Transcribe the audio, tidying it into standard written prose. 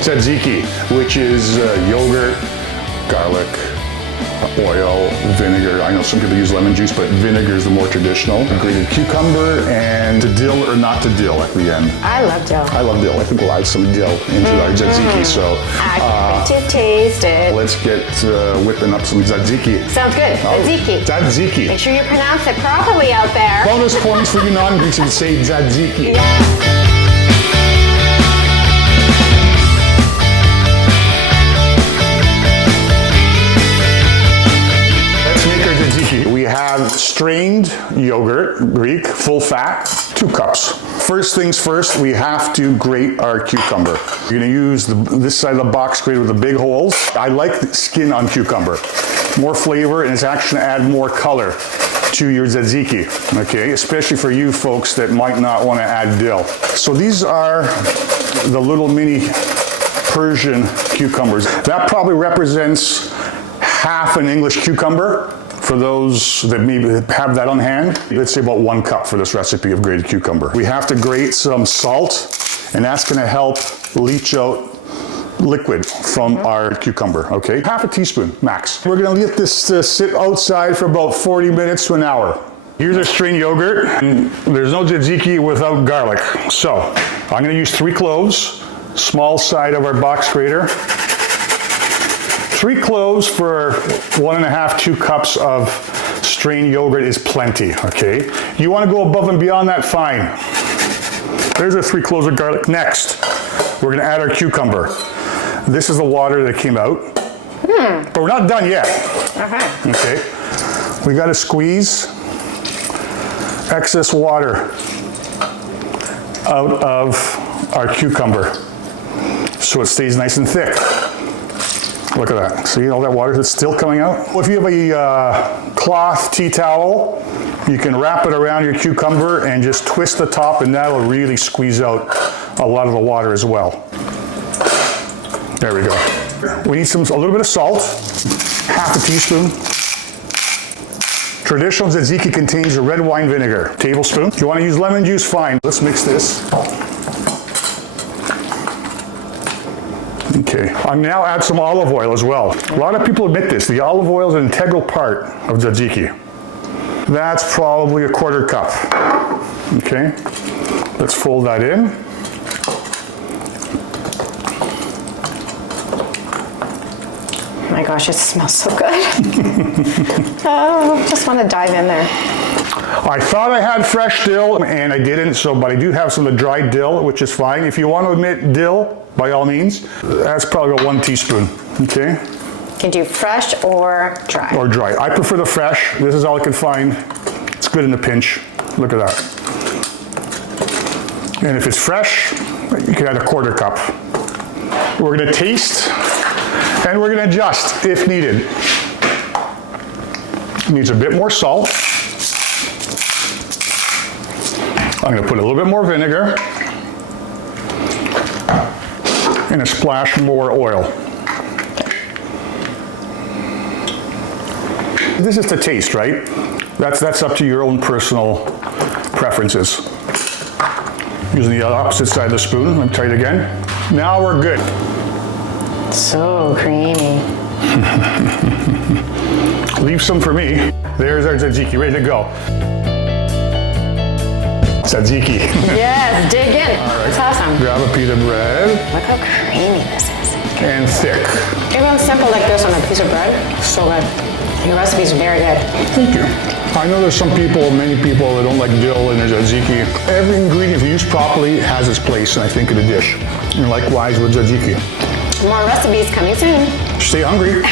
Tzatziki, which is yogurt, garlic, oil, vinegar. I know some people use lemon juice, but vinegar is the more traditional. Grated cucumber and to dill or not to dill at the end. I love dill. I love dill. I think we'll add some dill into our tzatziki. So I can't wait to taste it. let's get whipping up some tzatziki. Sounds good. Tzatziki. Tzatziki. Make sure you pronounce it properly out there. Bonus points for you non-Greeks who say Dzadziki. Let's make our tzatziki. We have strained yogurt, Greek, full fat, 2 cups. First things first, we have to grate our cucumber. You're gonna use this side of the box grater with the big holes. I like the skin on cucumber. More flavor, and it's actually gonna add more color to your tzatziki, okay? Especially for you folks that might not wanna add dill. So these are the little mini Persian cucumbers. That probably represents half an English cucumber. For those that maybe have that on hand, let's say about 1 cup for this recipe of grated cucumber. We have to grate some salt, and that's gonna help leach out liquid from our cucumber, okay? Half a teaspoon, max. We're gonna let this sit outside for about 40 minutes to an hour. Here's our strained yogurt, and there's no tzatziki without garlic. So, I'm gonna use 3 cloves, small side of our box grater. 3 cloves for 1.5, 2 cups of strained yogurt is plenty, okay? You wanna go above and beyond that, fine. There's our 3 cloves of garlic. Next, we're gonna add our cucumber. This is the water that came out, but we're not done yet. Okay, we gotta squeeze excess water out of our cucumber so it stays nice and thick. Look at that. See all that water that's still coming out? If you have a cloth tea towel, you can wrap it around your cucumber and just twist the top, and that'll really squeeze out a lot of the water as well. There we go. We need a little bit of salt, half a teaspoon. Traditional tzatziki contains a red wine vinegar, tablespoon. If you want to use lemon juice, fine. Let's mix this. Okay, I'm now add some olive oil as well. A lot of people admit this. The olive oil is an integral part of tzatziki. That's probably a 1/4 cup. Okay, let's fold that in. Oh my gosh, it smells so good. Oh, just want to dive in there. I thought I had fresh dill, and I didn't, but I do have some of the dried dill, which is fine. If you want to omit dill, by all means, that's probably about 1 teaspoon, okay? You can do fresh or dry. Or dry. I prefer the fresh. This is all I can find. It's good in a pinch. Look at that. And if it's fresh, you can add a 1/4 cup. We're gonna taste, and we're gonna adjust if needed. Needs a bit more salt. I'm gonna put a little bit more vinegar and a splash more oil. This is the taste, right? That's up to your own personal preferences. Using the opposite side of the spoon. Let me try it again. Now we're good. So creamy. Leave some for me. There's our tzatziki, ready to go. Tzatziki. Yes, dig in. All right. It's awesome. Grab a pita bread. Look how creamy this is. And thick. Even simple like this on a piece of bread, so good. Your recipe is very good. Thank you. I know there's many people that don't like dill in their tzatziki. Every ingredient, if used properly, has its place, I think, in a dish. And likewise with tzatziki. More recipes coming soon. Stay hungry.